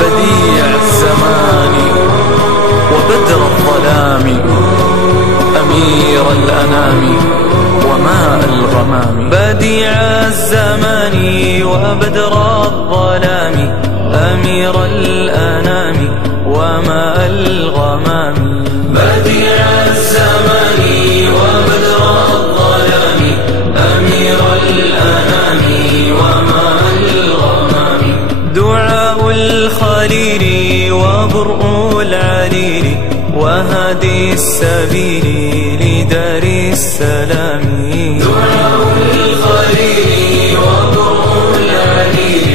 بديع الزمان وبدر الظلام، أمير الأنام وماء الغمام. بديع الزمان وبدر الظلام، أمير الأنام وماء الغمام. بديع الزمان وبدر الظلام، أمير الأنام وماء الغمام. دعاء الخليل وبرء العليل وهادي السبيل لدار السلام. دعاء الخليل وبرء العليل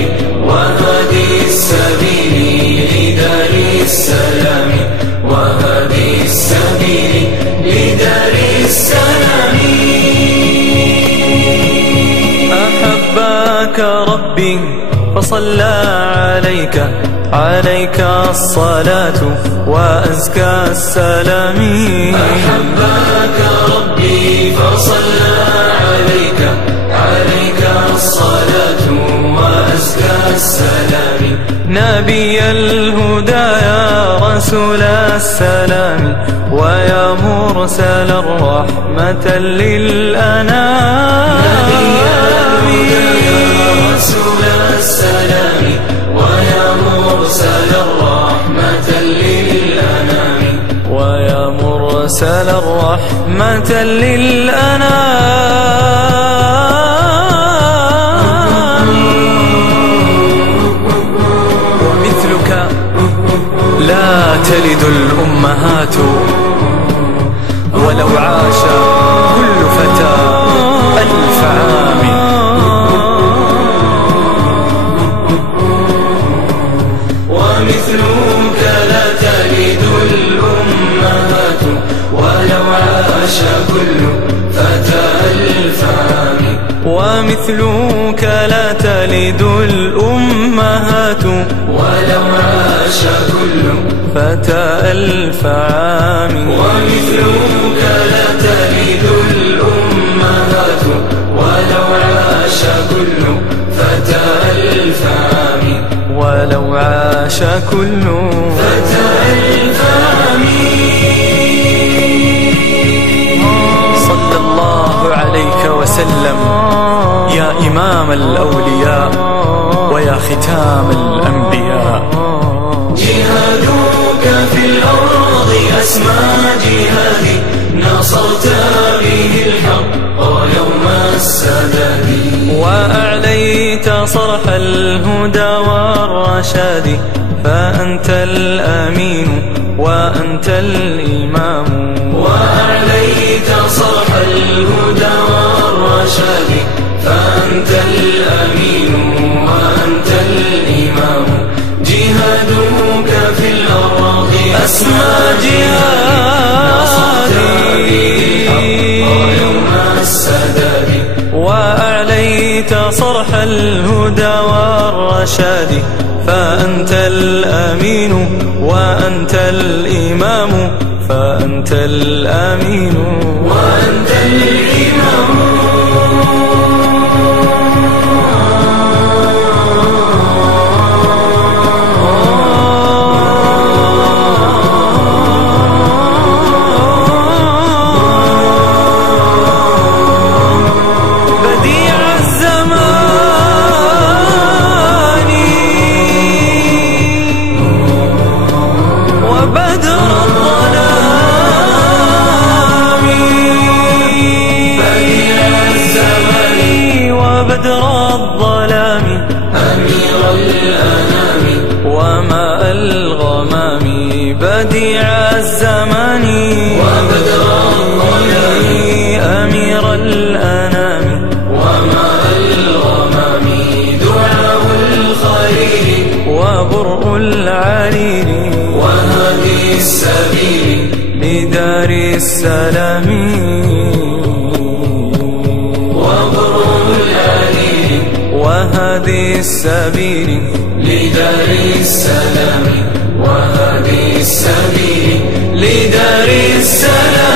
وهادي السبيل لدار السلام، وهادي السبيل لدار السلام. أحبك ربي فصلى عليك الصلاة وأزكى السلام. أحبك ربي فصلى عليك الصلاة وأزكى السلام. نبي الهدى يا رسول السلام، ويا مرسل الرحمة للأنام. نبي الهدى يا رسول السلام، ويا مرسل الرحمة للأنام، ويا مرسل الرحمة للأنام. ومثلك لا تلد الأمهات، ولو عاش كل فتى 1000 عام. ومثلك لا تلد الأمهات، ولو عاش كل فتى 1000 عام. ومثلك لا تلد الأمهات، ولو عاش كل فتى 1000 عام. ومثلك لا تلد الأمهات، ولو عاش كل فتى 1000 عام، ولو عاش كل فتى 1000 عام. صلى الله عليك وسلم يا إمام الأولياء ويا ختام الأنبياء. جهادك في الأرض أسمى جهادي، نصرت به الحق يوم السداد. وأعليت صرح الهدى والرشاد، فأنت الأمين وأنت الإمام. وأعليت صرح الهدى والرشاد، فأنت الأمين وأنت الإمام. جهادك في الأرض أسمى جهادي، يوم السداد. وأعليت صرح الهدى والرشاد، فأنت الأمين وأنت الإمام، فأنت الأمين وأنت الإمام. بدر الظلام، أمير الأنام وماء الغمام. بديع الزمان وبدر الظلام، أمير الأنام وماء الغمام. دعاء الخليل وبرء العليل وهادي السبيل لدار السلام. وهادي السبيل لدار السلام، وهادي السبيل لدار السلام.